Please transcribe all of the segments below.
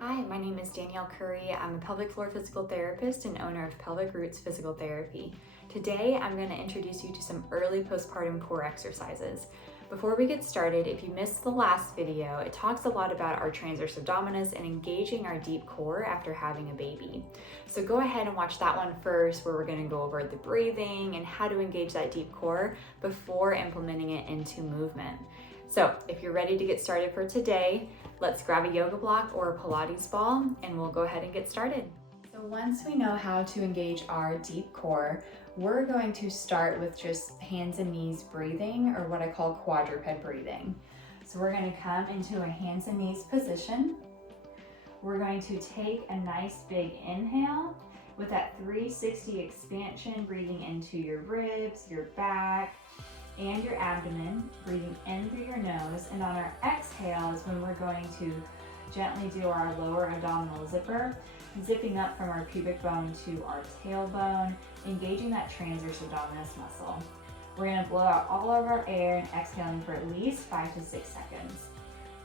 Hi, my name is Danielle Curry. I'm a pelvic floor physical therapist and owner of Pelvic Roots Physical Therapy. Today, I'm going to introduce you to some early postpartum core exercises. Before we get started, if you missed the last video, it talks a lot about our transverse abdominis and engaging our deep core after having a baby. So go ahead and watch that one first, where we're going to go over the breathing and how to engage that deep core before implementing it into movement. So if you're ready to get started for today, let's grab a yoga block or a Pilates ball and we'll go ahead and get started. So once we know how to engage our deep core, we're going to start with just hands and knees breathing, or what I call quadruped breathing. So we're going to come into a hands and knees position. We're going to take a nice big inhale with that 360 expansion, breathing into your ribs, your back, and your abdomen, breathing in through your nose. And on our exhale is when we're going to gently do our lower abdominal zipper, zipping up from our pubic bone to our tailbone, engaging that transverse abdominis muscle. We're going to blow out all of our air and exhaling for at least 5 to 6 seconds.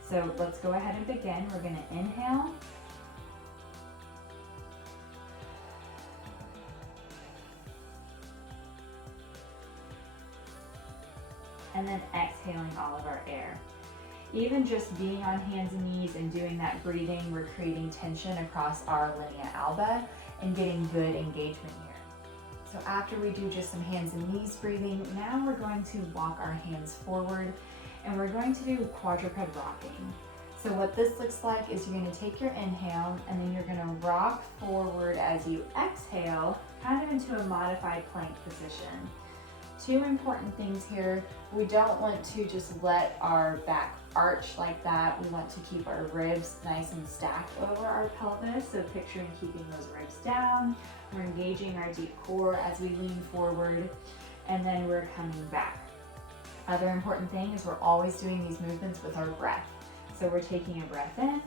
So let's go ahead and begin. We're going to inhale. And then exhaling all of our air. Even just being on hands and knees and doing that breathing, we're creating tension across our linea alba and getting good engagement here. So after we do just some hands and knees breathing, now we're going to walk our hands forward and we're going to do quadruped rocking. So what this looks like is you're going to take your inhale and then you're going to rock forward as you exhale, kind of into a modified plank position. Two important things here. We don't want to just let our back arch like that. We want to keep our ribs nice and stacked over our pelvis. So picturing keeping those ribs down. We're engaging our deep core as we lean forward, and then we're coming back. Other important thing is we're always doing these movements with our breath. So we're taking a breath in.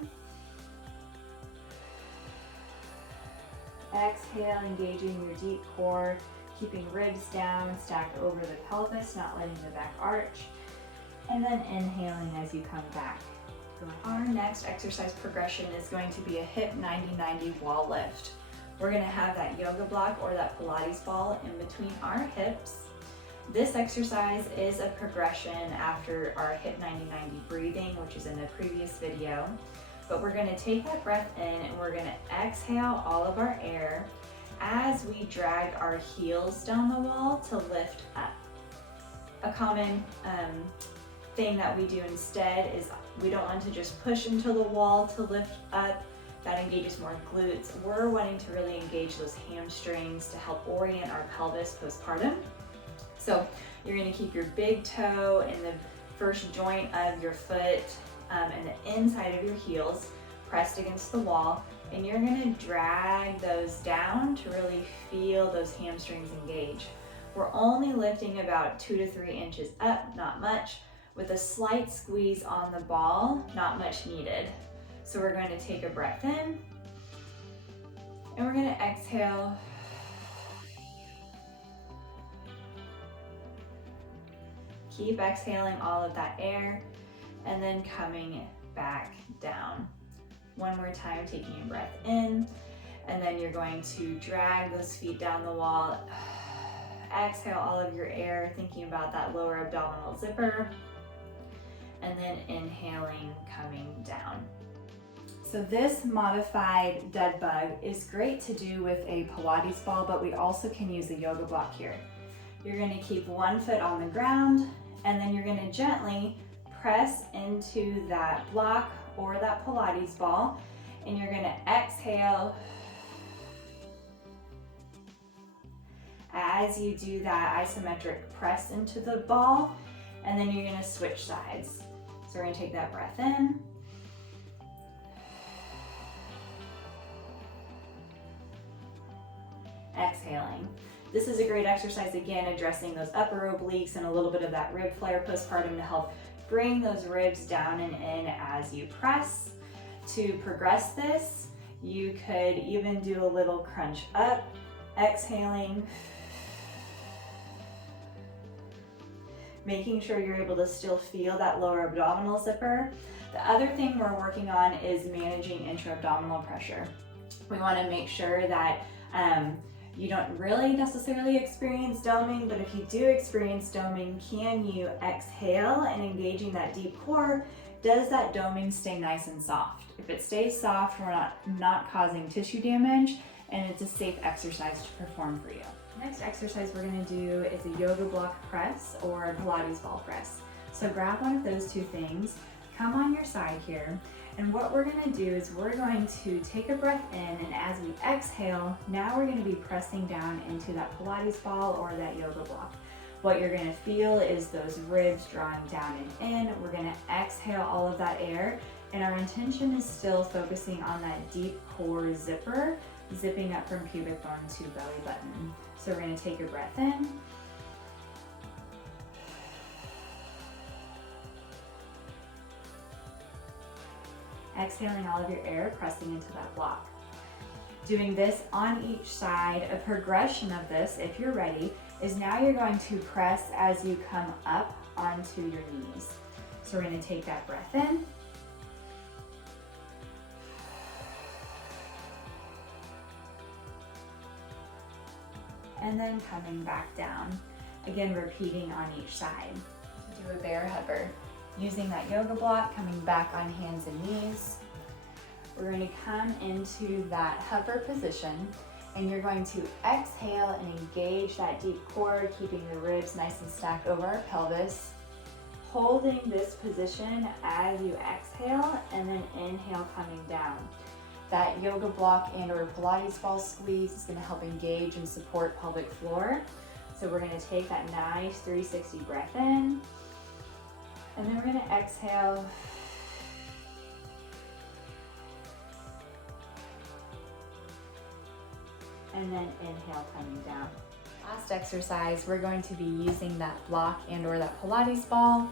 Exhale, engaging your deep core, keeping ribs down, stacked over the pelvis, not letting the back arch, and then inhaling as you come back. Our next exercise progression is going to be a hip 90-90 wall lift. We're going to have that yoga block or that Pilates ball in between our hips. This exercise is a progression after our hip 90-90 breathing, which is in the previous video. But we're going to take that breath in and we're going to exhale all of our air as we drag our heels down the wall to lift up. A common thing that we do instead is we don't want to just push into the wall to lift up. That engages more glutes. We're wanting to really engage those hamstrings to help orient our pelvis postpartum. So you're going to keep your big toe in the first joint of your foot and the inside of your heels pressed against the wall. And you're going to drag those down to really feel those hamstrings engage. We're only lifting about 2 to 3 inches up, not much, with a slight squeeze on the ball, not much needed. So we're going to take a breath in, and we're going to exhale. Keep exhaling all of that air, and then coming back down. One more time, taking a breath in, and then you're going to drag those feet down the wall. Exhale all of your air, thinking about that lower abdominal zipper, and then inhaling, coming down. So this modified dead bug is great to do with a Pilates ball, but we also can use a yoga block here. You're going to keep one foot on the ground, and then you're going to gently press into that block or that Pilates ball, and you're going to exhale. As you do that isometric press into the ball, and then you're going to switch sides. So we're going to take that breath in, exhaling. This is a great exercise, again, addressing those upper obliques and a little bit of that rib flare postpartum to help bring those ribs down and in as you press. To progress this, you could even do a little crunch up, exhaling, making sure you're able to still feel that lower abdominal zipper. The other thing we're working on is managing intra-abdominal pressure. We want to make sure that you don't really necessarily experience doming, but if you do experience doming, can you exhale and engaging that deep core? Does that doming stay nice and soft? If it stays soft, we're not causing tissue damage, and it's a safe exercise to perform for you. Next exercise we're going to do is a yoga block press or a Pilates ball press. So grab one of those two things, come on your side here, and what we're going to do is we're going to take a breath in, and as we exhale, now we're going to be pressing down into that Pilates ball or that yoga block. What you're going to feel is those ribs drawing down and in. We're going to exhale all of that air, and our intention is still focusing on that deep core zipper, zipping up from pubic bone to belly button. So we're going to take a breath in. Exhaling all of your air, pressing into that block. Doing this on each side, a progression of this, if you're ready, is now you're going to press as you come up onto your knees. So we're going to take that breath in. And then coming back down. Again, repeating on each side. To do a bear hover. Using that yoga block, coming back on hands and knees. We're going to come into that hover position, and you're going to exhale and engage that deep core, keeping the ribs nice and stacked over our pelvis. Holding this position as you exhale, and then inhale coming down. That yoga block and or Pilates ball squeeze is going to help engage and support pelvic floor. So we're going to take that nice 360 breath in, and then we're going to exhale. And then inhale coming down. Last exercise, we're going to be using that block and or that Pilates ball,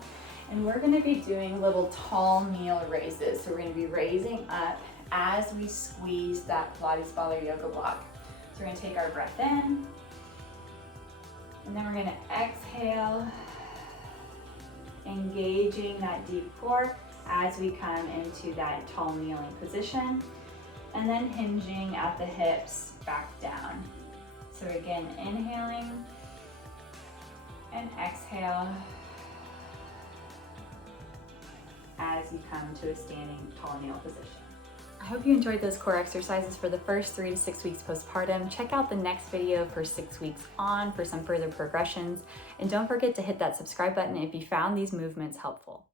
and we're going to be doing little tall kneel raises. So we're going to be raising up as we squeeze that Pilates ball or yoga block. So we're going to take our breath in, and then we're going to exhale, engaging that deep core as we come into that tall kneeling position, and then hinging at the hips back down. So again, inhaling and exhale as you come to a standing tall kneel position. I hope you enjoyed those core exercises for the first 3 to 6 weeks postpartum. Check out the next video for 6 weeks on for some further progressions. And don't forget to hit that subscribe button if you found these movements helpful.